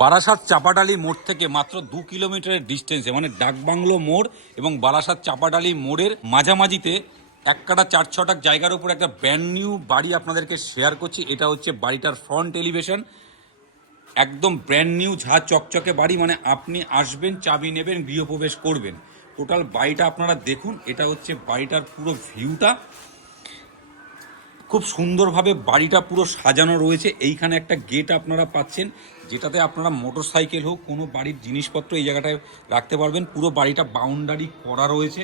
বারাসাত চাপাডালি মোড় থেকে মাত্র 2 কিলোমিটারের ডিস্টেন্সে, মানে ডাকবাংলো মোড় এবং বারাসাত চাপাডালি মোড়ের মাঝামাঝিতে এক কাটা 4-6 জায়গার উপর একটা ব্র্যান্ড নিউ বাড়ি আপনাদেরকে শেয়ার করছি। এটা হচ্ছে বাড়িটার ফ্রন্ট এলিভেশন, একদম ব্র্যান্ড নিউ ঝা চকচকে বাড়ি। মানে আপনি আসবেন, চাবি নেবেন, গৃহপ্রবেশ করবেন। টোটাল বাড়িটা আপনারা দেখুন। এটা হচ্ছে বাড়িটার পুরো ভিউটা, খুব সুন্দরভাবে বাড়িটা পুরো সাজানো রয়েছে। এইখানে একটা গেট আপনারা পাচ্ছেন, যেটাতে আপনারা মোটর সাইকেল হোক কোনো বাড়ির জিনিসপত্র এই জায়গাটায় রাখতে পারবেন। পুরো বাড়িটা বাউন্ডারি করা রয়েছে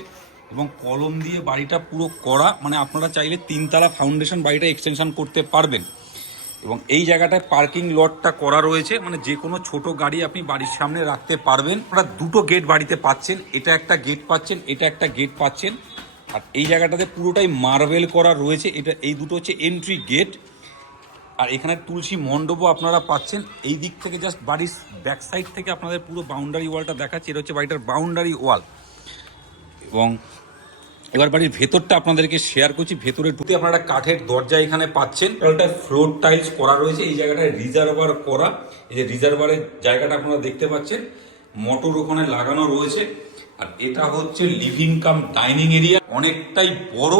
এবং কলম দিয়ে বাড়িটা পুরো করা, মানে আপনারা চাইলে 3তলা ফাউন্ডেশন বাড়িটা এক্সটেনশন করতে পারবেন। এবং এই জায়গাটায় পার্কিং লটটা করা রয়েছে, মানে যে কোনো ছোট গাড়ি আপনি বাড়ির সামনে রাখতে পারবেন। আপনারা দুটো গেট বাড়িতে পাচ্ছেন, এটা একটা গেট পাচ্ছেন, এটা একটা গেট পাচ্ছেন। আর এই জায়গাটাতে পুরোটাই মার্বেল করা রয়েছে। এটা এই দুটো হচ্ছে এন্ট্রি গেট। আর এখানে তুলসী মণ্ডপও আপনারা পাচ্ছেন। এই দিক থেকে জাস্ট বাড়ির ব্যাক সাইড থেকে আপনাদের পুরো বাউন্ডারি ওয়ালটা দেখাচ্ছে। এটা হচ্ছে বাড়িটার বাউন্ডারি ওয়াল। এবং এবার বাড়ির ভেতরটা আপনাদেরকে শেয়ার করছি। ভেতরে ঢুকে আপনারা কাঠের দরজা এখানে পাচ্ছেন। টোটালটায় ফ্লোর টাইলস করা রয়েছে। এই জায়গাটায় রিজার্ভার করা, এই যে রিজার্ভারের জায়গাটা আপনারা দেখতে পাচ্ছেন, মোটর ওখানে লাগানো রয়েছে। আর এটা হচ্ছে লিভিং কাম ডাইনিং এরিয়া, অনেকটাই বড়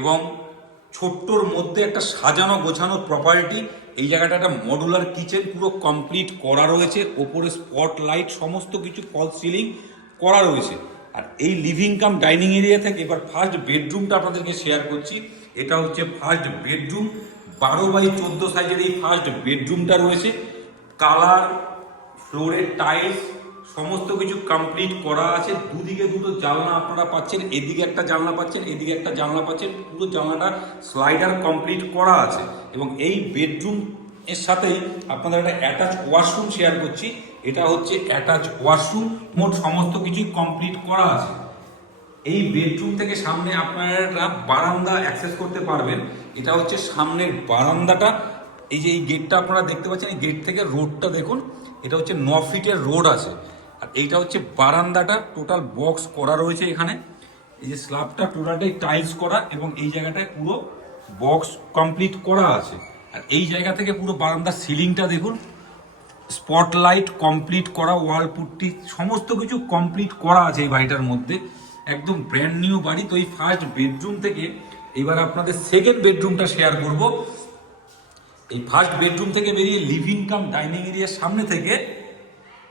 এবং ছোট্টর মধ্যে একটা সাজানো গোছানো প্রপার্টি। এই জায়গাটা একটা মডুলার কিচেন পুরো কমপ্লিট করা রয়েছে। ওপরে স্পট লাইট সমস্ত কিছু ফল সিলিং করা রয়েছে। আর এই লিভিং কাম ডাইনিং এরিয়া থেকে এবার ফার্স্ট বেডরুমটা আপনাদেরকে শেয়ার করছি। এটা হচ্ছে ফার্স্ট বেডরুম, 12x14 সাইজের এই ফার্স্ট বেডরুমটা রয়েছে। কালার, ফ্লোরের টাইলস সমস্ত কিছু কমপ্লিট করা আছে। দুদিকে দুটো জানলা আপনারা পাচ্ছেন, এদিকে একটা জানলা পাচ্ছেন, এদিকে একটা জানলা পাচ্ছেন। পুরো জানলাটা স্লাইডার কমপ্লিট করা আছে। এবং এই বেডরুম এর সাথেই আপনাদের একটা অ্যাটাচ ওয়াশরুম শেয়ার করছি। এটা হচ্ছে অ্যাটাচ ওয়াশরুম, মোট সমস্ত কিছুই কমপ্লিট করা আছে। এই বেডরুম থেকে সামনে আপনারা বারান্দা অ্যাক্সেস করতে পারবেন। এটা হচ্ছে সামনের বারান্দাটা। এই যে এই গেটটা আপনারা দেখতে পাচ্ছেন, এই গেট থেকে রোডটা দেখুন, এটা হচ্ছে 9 ফিটের রোড আছে। আর এইটা হচ্ছে বারান্দাটা, টোটাল বক্স করা রয়েছে এখানে। এই যে স্ল্যাবটা টোটালটাই টাইলস করা এবং এই জায়গাটায় পুরো বক্স কমপ্লিট করা আছে। আর এই জায়গা থেকে পুরো বারান্দার সিলিংটা দেখুন, স্পটলাইট কমপ্লিট করা, ওয়াল পুট্টি সমস্ত কিছু কমপ্লিট করা আছে এই বাড়িটার মধ্যে। একদম ব্র্যান্ড নিউ বাড়ি। তো এই ফার্স্ট বেডরুম থেকে এবার আপনাদের সেকেন্ড বেডরুমটা শেয়ার করব। এই ফার্স্ট বেডরুম থেকে বেরিয়ে লিভিং কাম ডাইনিং এরিয়ার সামনে থেকে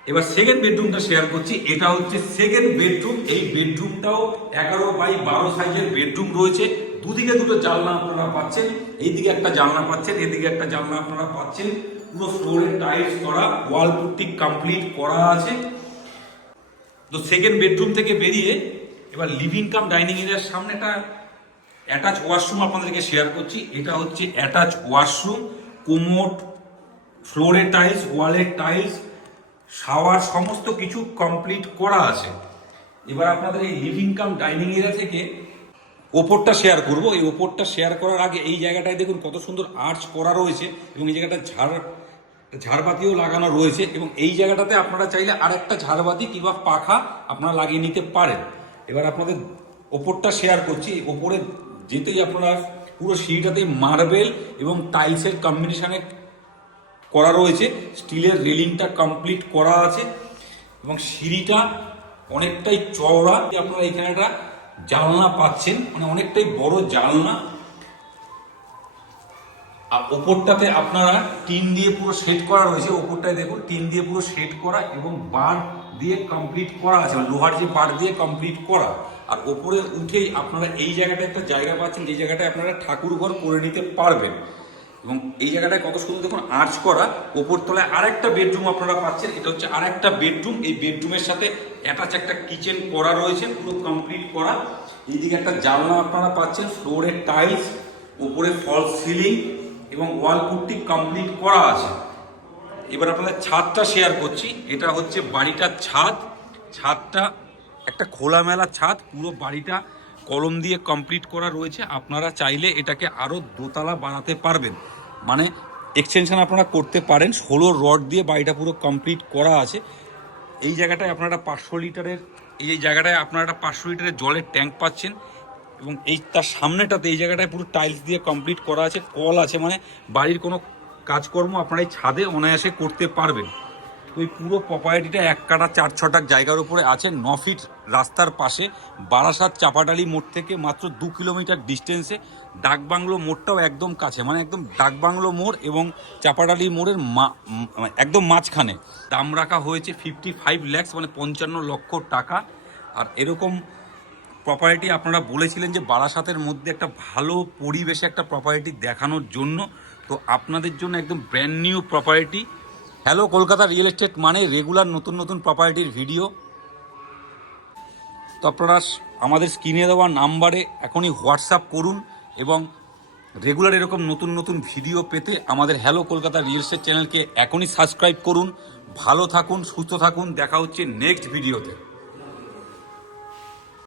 এবার সেকেন্ড বেডরুমটা শেয়ার করছি। এটা হচ্ছে সেকেন্ড বেডরুম। এই বেডরুমটাও 11x12 সাইজের বেডরুম রয়েছে। দুদিকে দুটো জানলা আপনারা পাচ্ছেন, এইদিকে একটা জানলা পাচ্ছেন, এদিকে একটা জানলা আপনারা পাচ্ছেন। পুরো ফ্লোরে টাইলস করা, ওয়াল পুট্টি কমপ্লিট করা আছে। তো সেকেন্ড বেডরুম থেকে বেরিয়ে এবার লিভিং কাম ডাইনিং এরিয়ার সামনে একটা অ্যাটাচ ওয়াশরুম আপনাদেরকে শেয়ার করছি। এটা হচ্ছে অ্যাটাচ ওয়াশরুম, কোমোড, ফ্লোরে টাইলস, ওয়ালের টাইলস, শাওয়ার সমস্ত কিছু কমপ্লিট করা আছে। এবার আপনাদের এই লিভিং কাম ডাইনিং এরিয়া থেকে ওপরটা শেয়ার করব। এই ওপরটা শেয়ার করার আগে এই জায়গাটায় দেখুন কত সুন্দর আর্চ করা রয়েছে এবং এই জায়গাটা ঝাড়বাতিও লাগানো রয়েছে। এবং এই জায়গাটাতে আপনারা চাইলে আরেকটা ঝাড়বাতি কিংবা পাখা আপনারা লাগিয়ে নিতে পারেন। এবার আপনাদের ওপরটা শেয়ার করছি। ওপরে যেতেই আপনারা পুরো সিঁড়িটাতে মার্বেল এবং টাইলসের কম্বিনেশনে করা রয়েছে। স্টিলের রেলিংটা কমপ্লিট করা আছে এবং সিঁড়িটা অনেকটাই চওড়া। আপনারা এখানে একটা জানলা পাচ্ছেন, মানে অনেকটাই বড় জানলা। আর ওপরটাতে আপনারা টিন দিয়ে পুরো সেট করা রয়েছে। ওপরটায় দেখুন টিন দিয়ে পুরো সেট করা এবং বার দিয়ে কমপ্লিট করা আছে, লোহার যে বার দিয়ে কমপ্লিট করা। আর ওপরে উঠেই আপনারা এই জায়গাটা একটা জায়গা পাচ্ছেন, যে জায়গাটায় আপনারা ঠাকুর ঘর করে নিতে পারবেন। এবং এই জায়গাটায় কত সুন্দর দেখুন আর্চ করা। ওপর তলায় আরেকটা বেডরুম আপনারা পাচ্ছেন। এটা হচ্ছে আরেকটা বেডরুম। এই বেডরুমের সাথে অ্যাটাচ একটা কিচেন করা রয়েছে, পুরো কমপ্লিট করা। এইদিকে একটা জানলা আপনারা পাচ্ছেন, ফ্লোরের টাইলস, উপরে ফল সিলিং এবং ওয়াল পুট্টি কমপ্লিট করা আছে। এবার আপনাদের ছাদটা শেয়ার করছি। এটা হচ্ছে বাড়িটার ছাদ। ছাদটা একটা খোলামেলা ছাদ, পুরো বাড়িটা কলম দিয়ে কমপ্লিট করা রয়েছে। আপনারা চাইলে এটাকে আরও দোতলা বানাতে পারবেন, মানে এক্সটেনশন আপনারা করতে পারেন। 16 রড দিয়ে বাড়িটা পুরো কমপ্লিট করা আছে। এই জায়গাটায় আপনারা 500 লিটারের এই জায়গাটায় আপনারা একটা 500 লিটারের জলের ট্যাঙ্ক পাচ্ছেন। এবং এই তার সামনেটাতে এই জায়গাটায় পুরো টাইলস দিয়ে কমপ্লিট করা আছে, কল আছে, মানে বাড়ির কোনো কাজকর্ম আপনারা এই ছাদে অনায়াসে করতে পারবেন। তো এই পুরো প্রপার্টিটা 1 কাঠা 4 ছটাক জায়গার উপরে আছে, 9 ফিট রাস্তার পাশে, বারাসাত চাপাডালি মোড় থেকে মাত্র 2 কিলোমিটার ডিস্টেন্সে। ডাকবাংলো মোড়টাও একদম কাছে, মানে একদম ডাকবাংলো মোড় এবং চাপাডালি মোড়ের একদম মাঝখানে। দাম রাখা হয়েছে 55 ল্যাক্স, মানে 55 লক্ষ টাকা। আর এরকম প্রপার্টি আপনারা বলেছিলেন যে বারাসাতের মধ্যে একটা ভালো পরিবেশে একটা প্রপার্টি দেখানোর জন্য, তো আপনাদের জন্য একদম brand new property. Hello Kolkata real estate মানে রেগুলার নতুন নতুন প্রপার্টির ভিডিও। তো আপনারা আমাদের স্ক্রিনে দেওয়া নাম্বারে এখনই হোয়াটসঅ্যাপ করুন এবং রেগুলার এরকম নতুন নতুন ভিডিও পেতে আমাদের হ্যালো কলকাতা রিয়েল এস্টেট চ্যানেলকে এখনই সাবস্ক্রাইব করুন। ভালো থাকুন, সুস্থ থাকুন, দেখা হচ্ছে নেক্সট ভিডিওতে।